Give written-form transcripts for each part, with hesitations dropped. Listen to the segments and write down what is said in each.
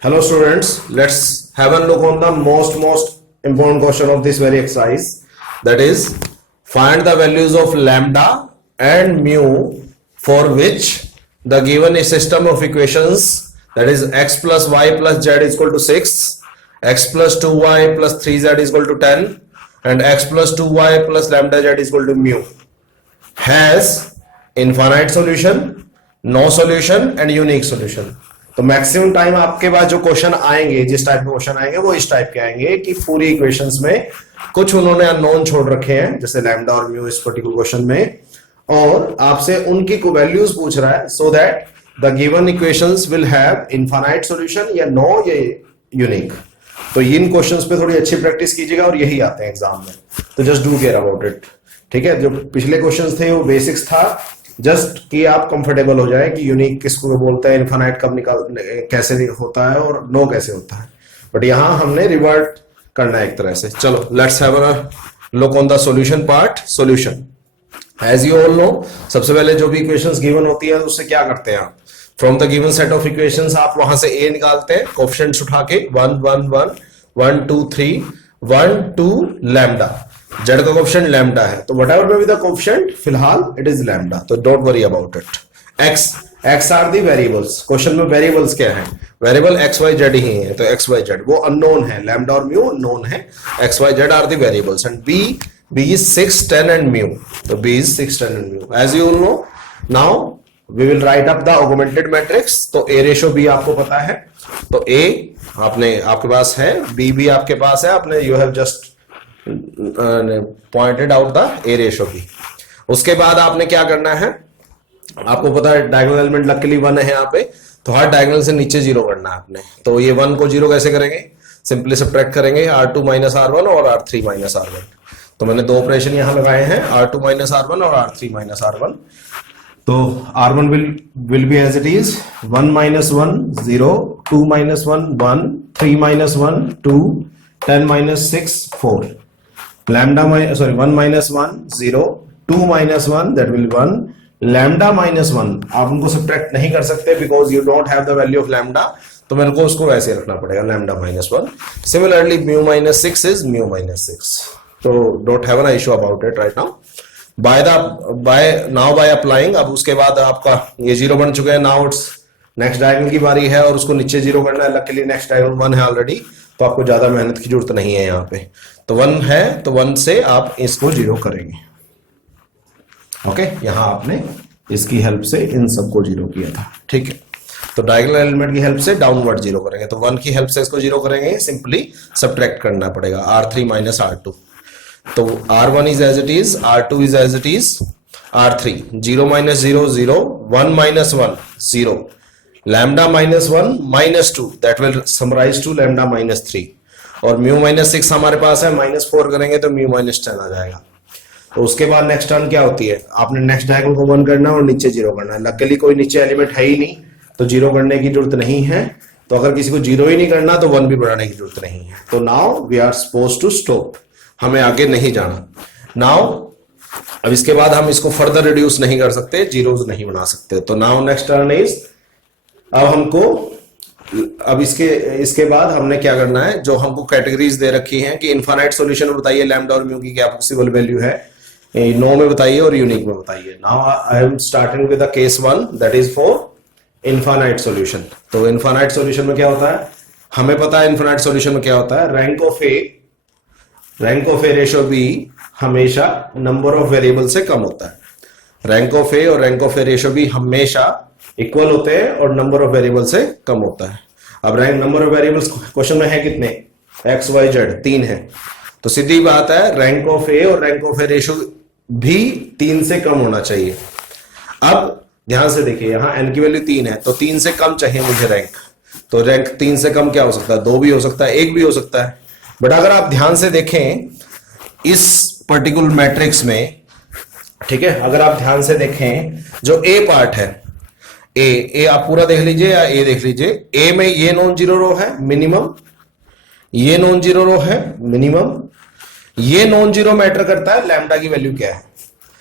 Hello students, let's have a look on the most important question of this very exercise, that is find the values of lambda and mu for which the given system of equations, that is x plus y plus z is equal to 6, x plus 2y plus 3z is equal to 10 and x plus 2y plus lambda z is equal to mu has infinite solution, no solution and unique solution. तो maximum time आपके पास जो question आएंगे, जिस type के question आएंगे वो इस type के आएंगे कि पूरी इक्वेशंस में कुछ उन्होंने अननोन छोड़ रखे हैं, जैसे लैम्डा और म्यू इस पर्टिकुलर क्वेश्चन में, और आपसे उनकी वैल्यूज पूछ रहा है, so that the given equations will have infinite solution या नो या यूनिक. तो इन क्वेश्चंस पे थोड़ी अच्छी प्रैक्टिस कीजिएगा और यही आते हैं एग्जाम में, तो just do care about it. ठीक है, जो पिछले क्वेश्चंस थे वो बेसिक्स था, जस्ट कि आप कंफर्टेबल हो जाए कि यूनिक किसको बोलते हैं, इनफाइनाइट कब निकाल कैसे होता है और नो कैसे होता है. बट यहां हमने रिवर्ट करना है एक तरह से. चलो let's have a look on the solution part. Solution as you all know, सबसे पहले जो भी इक्वेशंस गिवन होती है उससे क्या करते हैं आप, from the given set of equations आप वहां से ए निकालते हैं, कोएफिशिएंट्स उठा के 1 1 1 1 2 3 1 2 लैम्डा. जेड का कोएफिशिएंट लैम्डा है, तो whatever may be the coefficient, फिलहाल इट इज लैम्डा, तो don't worry about it. X are the variables. Question में वेरिएबल्स क्या है, वेरिएबल एक्स वाई जेड ही है, तो एक्स वाई जेड वो अननोन है, लैम्डा और म्यू अननोन है, X Y Z are the variables. And B is 6 10 and mu, तो B is 6 10 and mu. As you know, now we will write up the augmented matrix. तो A ratio B आपको पता है, तो ए आपके पास है, बी भी आपके पास है, आपने you have just pointed out the A ratio B. उसके बाद आपने क्या करना है, आपको पता है डायगोनल एलिमेंट लकीली 1 है यहाँ पे, तो हर डायगोनल से नीचे 0 करना है आपने. तो ये 1 को 0 कैसे करेंगे, सिंपली सब्ट्रैक्ट करेंगे r2 माइनस r1 और r3 माइनस r1. तो मैंने दो ऑपरेशन यहां लगाए हैं, r2 माइनस r1 और r3 माइनस r1. तो r1 will be as it is 1 minus 1 0, 2 minus 1 1, 3 minus 1 2, 10 minus 6 4. Lambda 1 minus 1 0, 2 minus 1 that will 1, lambda minus 1 आप उनको सब्ट्रैक्ट नहीं कर सकते because you don't have the value of lambda, तो मेरे को उसको वैसे रखना पड़ेगा lambda minus 1. Similarly mu minus 6 is mu minus 6, तो don't have an issue about it right now. By applying, अब उसके बाद आपका ये 0 बन चुके हैं. नाउ इट्स नेक्स्ट डायगोनल की बारी है और उसको नीचे 0 करना है. लकीली नेक्स्ट डायगोनल 1 है ऑलरेडी, तो आपको ज्यादा मेहनत की जरूरत नहीं है यहाँ पे. तो 1 है, तो 1 से आप इसको 0 करेंगे. ओके, यहां आपने इसकी हेल्प से इन सबको 0 किया था. ठीक है, तो डायगोनल एलिमेंट की हेल्प से डाउनवर्ड 0 करेंगे. तो 1 की हेल्प से इसको 0 करेंगे, सिंपली सब्ट्रैक्ट करना पड़ेगा r3 माइनस r2. तो r1 is as it is, r2 is as it is, r3 0 minus 0 0, 1 minus 1 0, lambda minus 1 minus 2 that will summarize to lambda minus 3, और mu minus 6 हमारे पास है, minus 4 करेंगे तो mu minus 10 आ जाएगा. तो उसके बाद नेक्स्ट टर्न क्या होती है, आपने नेक्स्ट डायगोनल को 1 करना और नीचे 0 करना है. लकीली कोई नीचे एलिमेंट है ही नहीं, तो 0 करने की जरूरत नहीं है. तो अगर किसी को 0 ही नहीं करना तो 1 भी बढ़ाने की जरूरत नहीं है. तो now we are suppose to stop, हमें आगे नहीं जाना. नाउ अब इसके बाद हम इसको फर्दर रिड्यूस नहीं कर सकते, जीरोस नहीं बना सकते. तो नाउ नेक्स्ट टर्न इज, अब हमको अब इसके बाद हमने क्या करना है, जो हमको कैटेगरीज दे रखी हैं कि इनफाइनाइट सॉल्यूशन बताइए लैम्डा और म्यू की क्या पॉसिबल वैल्यू है, नो में बताइए और यूनिक में बताइए. Now I am starting with the case 1 that is for infinite solution. तो इनफाइनाइट सॉल्यूशन में क्या होता है, हमें पता है इनफाइनाइट सॉल्यूशन में क्या होता है, rank of A ratio B हमेशा नंबर ऑफ वेरिएबल से कम होता है. रैंक ऑफ ए और rank of A ratio B हमेशा इक्वल होते हैं और नंबर ऑफ वेरिएबल से कम होता है। अब rank number of variables question में है कितने, एक्स वाई जेड 3 है, तो सीधी बात है रैंक ऑफ ए और रैंक ऑफ ए रेशो भी 3 से कम होना चाहिए। अब ध्यान से देखिए, यहां n की वैल्यू 3 है तो 3 से कम चाहिए मुझे रैंक, तो रैंक 3 से कम क्या हो सकता है, 2 भी हो सकता है, 1 भी हो सकता है। बट अगर आप ध्यान से देखें इस पर्टिकुलर मैट्रिक्स में, ठीक है, अगर आप ध्यान से देखें जो ए पार्ट है, ए आप पूरा देख लीजिए या ए देख लीजिए, ए में ये नॉन जीरो रो है मिनिमम, ये नॉन जीरो रो है मिनिमम, ये नॉन जीरो मैटर करता है लैम्डा की वैल्यू क्या है।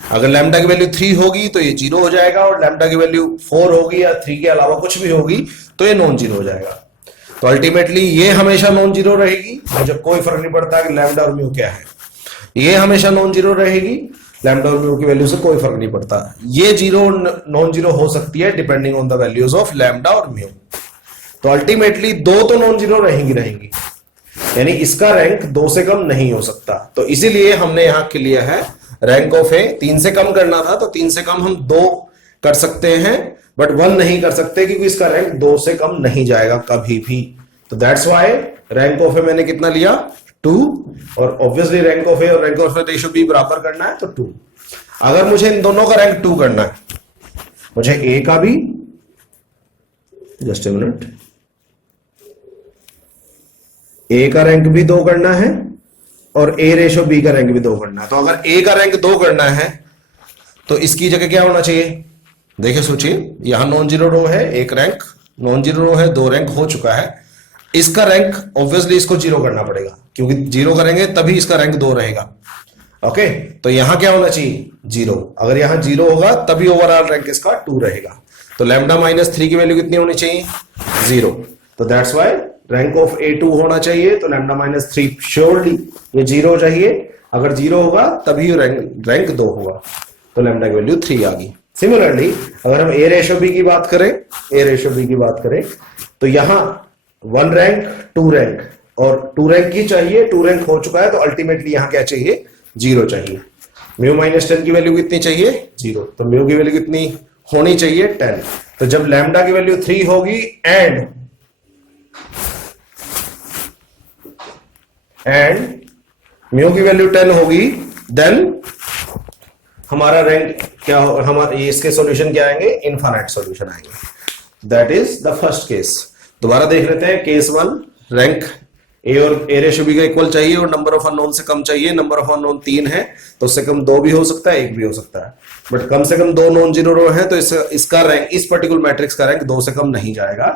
अगर लैम्डा की वैल्यू 3 होगी तो ये जीरो हो जाएगा, और लैम्डा की वैल्यू 4 होगी या 3 के अलावा कुछ भी होगी तो ये नॉन जीरो हो जाएगा। तो अल्टीमेटली ये हमेशा नॉन जीरो रहेगी, मुझे कोई फर्क नहीं पड़ता कि लैम्डा और म्यू क्या है, ये हमेशा नॉन जीरो रहेगी, लैम्डा और म्यू की वैल्यू से कोई फर्क नहीं पड़ता। ये जीरो नॉन जीरो हो सकती है depending on the values of lambda और म्यू। तो अल्टीमेटली 2 तो नॉन जीरो रहेंगी, यानी इसका रैंक 2 से कम नहीं हो सकता। तो इसीलिए हमने यहां के लिया है रैंक ऑफ ए 3 से कम करना था, तो 3 से कम हम 2 कर सकते हैं बट 1 नहीं कर सकते, क्योंकि इसका रैंक 2 से कम नहीं जाएगा कभी भी। तो दैट्स व्हाई रैंक ऑफ ए मैंने कितना लिया, 2, और ऑब्वियसली रैंक ऑफ ए और rank of A ratio B बराबर करना है तो 2। अगर मुझे इन दोनों का रैंक 2 करना है, मुझे ए का भी, जस्ट ए मिनट, ए का रैंक भी 2 करना है और ए रेशो बी का रैंक भी 2 करना है। तो अगर ए का रैंक 2 करना है तो इसकी जगह क्या होना चाहिए, देखिए सोचिए, यहां नॉन जीरो रो है, एक रैंक नॉन जीरो रो है, 2 रैंक हो चुका है, इसका रैंक ऑब्वियसली इसको 0 करना पड़ेगा, क्योंकि 0 करेंगे तभी इसका रैंक 2 रहेगा। ओके, तो यहां क्या होना चाहिए, 0। अगर यहां 0 होगा तभी ओवरऑल रैंक इसका 2 रहेगा। तो लैम्डा -3 की वैल्यू कितनी होनी चाहिए, 0। तो दैट्स व्हाई रैंक ऑफ ए 2 होना चाहिए, तो लैम्डा -3 श्योरली ये 0 चाहिए, अगर 0 होगा तभी रैंक 2 होगा, तो लैम्डा की वैल्यू 3 आ गई। सिमिलरली अगर हम ए रेशो बी की बात करें, तो यहां 1 रैंक 2 रैंक और 2 रैंक ही चाहिए, 2 रैंक हो चुका है, तो अल्टीमेटली यहां क्या चाहिए, 0 चाहिए। म्यू -10 की वैल्यू कितनी चाहिए, 0, तो म्यू की वैल्यू कितनी होनी चाहिए, 10। तो जब लैम्डा की वैल्यू 3 होगी एंड म्यू की वैल्यू 10 होगी, देन हमारा रैंक क्या हो, हमारे इसके सॉल्यूशन क्या आएंगे, इनफाइनाइट सॉल्यूशन आएंगे। That is the first case. दोबारा देख लेते हैं केस 1, रैंक ए और ए रेशो बी का इक्वल चाहिए और नंबर ऑफ अननोन से कम चाहिए। नंबर ऑफ अननोन 3 है, तो उससे कम 2 भी हो सकता है, 1 भी हो सकता है, बट कम से कम 2 नॉन जीरो रो है, तो इसका रैंक, इस पर्टिकुलर मैट्रिक्स का रैंक 2 से कम नहीं जाएगा।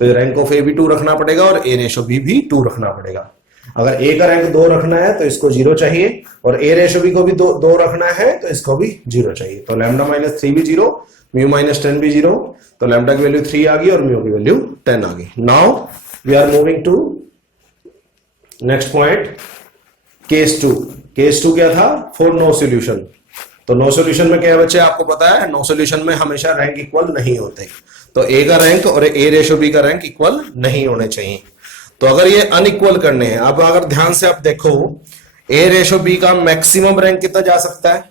तो रैंक ऑफ ए भी 2 रखना पड़ेगा और ए रेशो बी भी 2 रखना पड़ेगा। अगर ए का रैंक 2 रखना है तो इसको 0 चाहिए, और ए रेशो बी को भी 2 रखना है तो इसको भी 0 चाहिए। तो लैम्डा -3 भी 0, म्यू -10 भी 0, तो लैम्डा की वैल्यू 3 आ गई और म्यू की वैल्यू 10 आ गई। Now we are moving to next point, case 2। Case 2 क्या था, फॉर नो सॉल्यूशन। तो नो सॉल्यूशन में क्या है बच्चे, आपको पता है नो सॉल्यूशन में हमेशा रैंक इक्वल नहीं होते, तो ए का रैंक और ए रेशो बी का रैंक इक्वल नहीं होने चाहिए। तो अगर ये अनइक्वल करने हैं, अब अगर ध्यान से आप देखो, ए रेशो बी का मैक्सिमम रैंक कितना जा सकता है,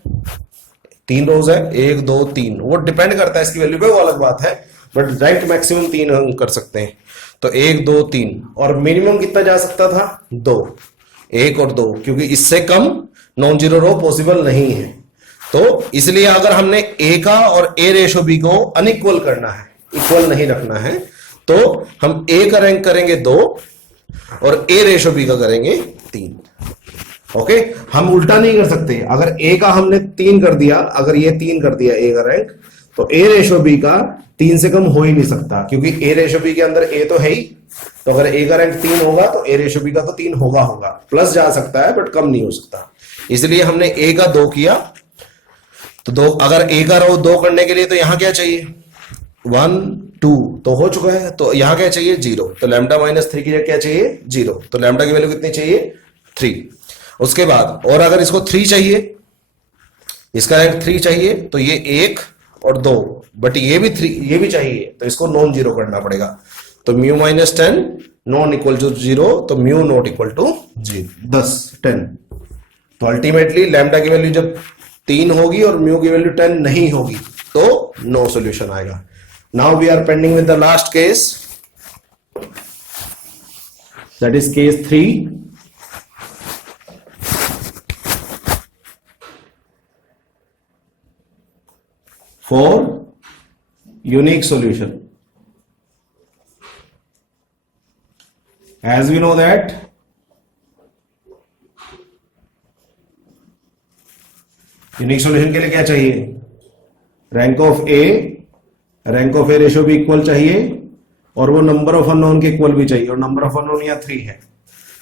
3 रोज है, 1 2 3, वो डिपेंड करता है इसकी वैल्यू पे, वो अलग बात है, बट रैंक मैक्सिमम 3 हम कर सकते हैं। तो 1 2 3, और मिनिमम कितना जा सकता था, 2, 1 और 2, क्योंकि इससे कम नॉन जीरो रो पॉसिबल नहीं है। तो इसलिए अगर हमने ए का और ए रेशो बी को अनइक्वल करना है, इक्वल नहीं रखना है, तो हम ए का रैंक करेंगे 2 और ए रेशो बी का करेंगे 3। ओके, हम उल्टा नहीं कर सकते। अगर ए का हमने 3 कर दिया, अगर ये 3 कर दिया ए का रैंक, तो ए रेशो बी का 3 से कम हो ही नहीं सकता, क्योंकि ए रेशो बी के अंदर ए तो है ही। तो अगर ए का रैंक 3 होगा तो ए रेशो बी का तो 3 होगा, प्लस जा सकता है बट कम नहीं हो सकता। इसलिए हमने ए का 2 किया, तो 2, अगर ए का रो 2 करने के लिए तो यहां क्या चाहिए, 1 2 तो हो चुका है, तो यहां क्या चाहिए, 0। तो लैम्डा -3 की जगह क्या चाहिए, 0। तो लैम्डा की वैल्यू कितनी चाहिए, 3। उसके बाद और अगर इसको 3 चाहिए, इसका रैंक 3 चाहिए, तो ये 1 और 2, बट ये भी 3, ये भी चाहिए, तो इसको नॉन जीरो करना पड़ेगा। तो म्यू -10 नॉन इक्वल टू 0, तो म्यू नॉट इक्वल टू 10। तो अल्टीमेटली लैम्डा की वैल्यू जब 3 होगी और म्यू की वैल्यू 10 नहीं होगी, तो नो सॉल्यूशन आएगा। Now we are pending with the last case, that is case 3. For unique solution. As we know that unique solution के लिए क्या चाहिए, rank of A, rank of A ratio भी इक्वल चाहिए और वो नंबर ऑफ अननोन के equal भी चाहिए और नंबर ऑफ अननोन या 3 है।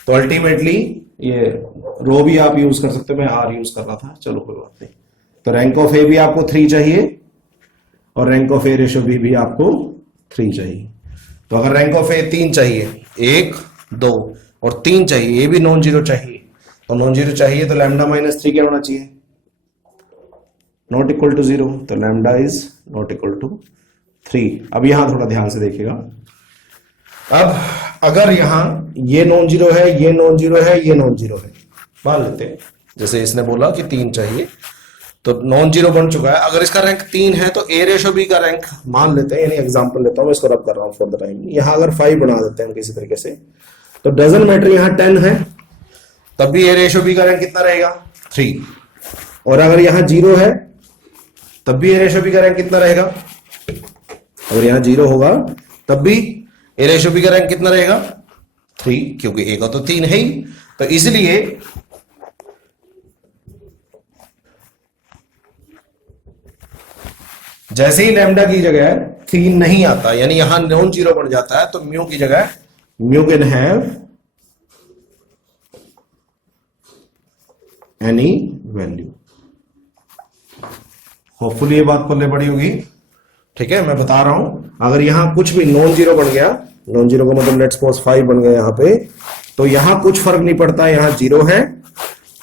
तो अल्टीमेटली ये रो भी आप यूज कर सकते हो, मैं आर यूज कर रहा था, चलो कोई बात नहीं। तो रैंक ऑफ ए भी आपको 3 चाहिए और रैंक ऑफ ए रेशियो भी आपको 3 चाहिए। तो अगर रैंक ऑफ ए 3 चाहिए, 1, 2 और 3 चाहिए, ये भी नॉन जीरो चाहिए, तो नॉन जीरो चाहिए तो लैम्डा माइनस 3 क्या होना चाहिए, नॉट इक्वल टू 0। तो lambda is not equal to 3। अब यहां थोड़ा ध्यान से देखिएगा। अब अगर यहां ये नॉन जीरो है, ये नॉन जीरो है, ये नॉन जीरो है, मान लेते हैं जैसे इसने बोला कि 3 चाहिए तो नॉन जीरो बन चुका है। अगर इसका रैंक 3 है तो ए रेशो बी का रैंक मान लेते हैं, यानी एग्जांपल लेता हूं, मैं इसको रब कर रहा हूं फॉर द टाइम। यहां अगर 5 बना देते हैं किसी तरीके से, तो डजंट मैटर यहां 10 है तब भी ए रेशो बी का रैंक कितना रहेगा, 3। और अगर यहां 0 है तब भी ए रेशो बी का रैंक कितना रहेगा, अगर यहां 0 होगा तब भी ए रेशो बी का रैंक कितना रहेगा, 3, क्योंकि ए का तो 3 है ही। तो इसलिए जैसे ही लैम्डा की जगह 3 नहीं आता, यानी यहां नॉन जीरो बन जाता है, तो म्यू की जगह mu can have any value. Hopefully ये बात पल्ले पड़ी होगी, ठीक है। मैं बता रहा हूं अगर यहां कुछ भी नॉन जीरो बन गया, नॉन जीरो का मतलब लेट्स सपोज 5 बन गया यहां पे, तो यहां कुछ फर्क नहीं पड़ता, यहां 0 है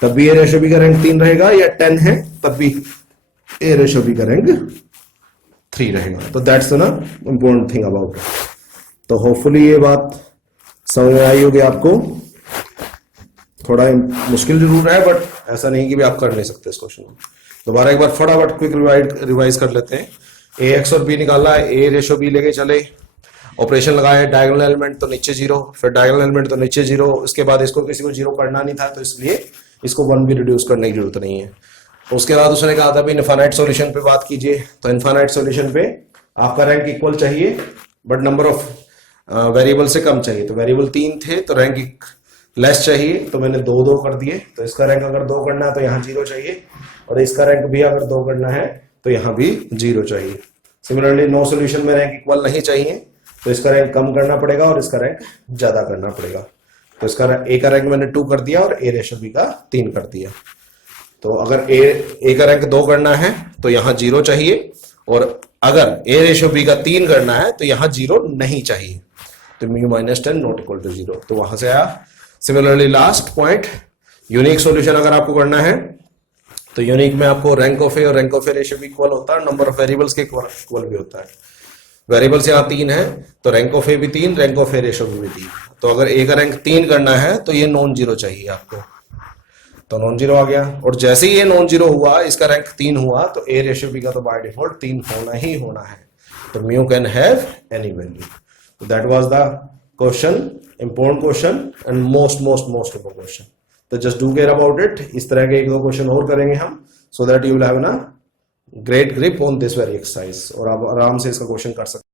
तब भी ए रेशो बी का रैंक 3 रहेगा, या 10 है तब भी ए रेशो बी का रैंक 3 रहेगा। तो दैट्स ना इंपॉर्टेंट थिंग अबाउट इट। तो होपफुली ये बात समझ में आई होगी आपको। थोड़ा मुश्किल जरूर है बट ऐसा नहीं कि भी आप कर नहीं सकते इस क्वेश्चन को। दोबारा एक बार फटाफट क्विक रिवाइज कर लेते हैं। ए एक्स और बी निकालना है, ए रेशो बी लेके चले, ऑपरेशन लगाए, डायगोनल एलिमेंट तो नीचे 0, फिर डायगोनल एलिमेंट तो नीचे 0, उसके बाद इसको किसी को 0 करना नहीं था तो इसलिए इसको 1 भी रिड्यूस करने की जरूरत नहीं है। उसके बाद उसने कहा था भाई इनफाइनाइट सॉल्यूशन पे बात कीजिए, तो इनफाइनाइट सॉल्यूशन पे आपका रैंक इक्वल चाहिए बट नंबर ऑफ वेरिएबल से कम चाहिए। तो वेरिएबल 3 थे तो रैंक लेस चाहिए, तो मैंने 2 कर दिए। तो इसका रैंक अगर 2 करना है तो यहाँ 0 चाहिए, और इसका रैंक भी अगर 2 करना है तो यहाँ भी 0 चाहिए। सिमिलरली नो सॉल्यूशन में रैंक इक्वल नहीं चाहिए, तो इसका रैंक कम करना पड़ेगा और इसका रैंक ज्यादा करना पड़ेगा। तो इसका ए का रैंक मैंने 2 कर दिया और ए रेशो बी का 3 कर दिया। तो अगर ए का रैंक 2 करना है तो यहाँ 0 चाहिए, और अगर ए रेशो बी का 3 करना है तो यहाँ 0 नहीं चाहिए। तो mu minus 10 not equal to 0। तो वहां से आया। Similarly last point, unique solution अगर आपको करना है तो यूनिक में आपको रैंक ऑफ ए और रैंक ऑफ ए रेशियो भी इक्वल होता है, नंबर ऑफ वेरिएबल्स के इक्वल भी होता है। वेरिएबल्स यहाँ 3 है तो रैंक ऑफ ए भी 3, रैंक ऑफ ए रेशियो भी 3। तो अगर ए का रैंक 3 करना है तो ये नॉन जीरो चाहिए आपको, तो नॉन जीरो आ गया। और जैसे ही ये नॉन जीरो हुआ, इसका रैंक 3 हुआ, तो ए रेशियो बी का तो बाय डिफॉल्ट 3 होना ही होना है। तो mu can have any value. तो that was the question, important question and most important question. तो just do care about it. इस तरह के 1-2 क्वेश्चन और करेंगे हम, so that you will have ना great grip on this very exercise, और आप आराम से इसका क्वेश्चन कर सकते हैं।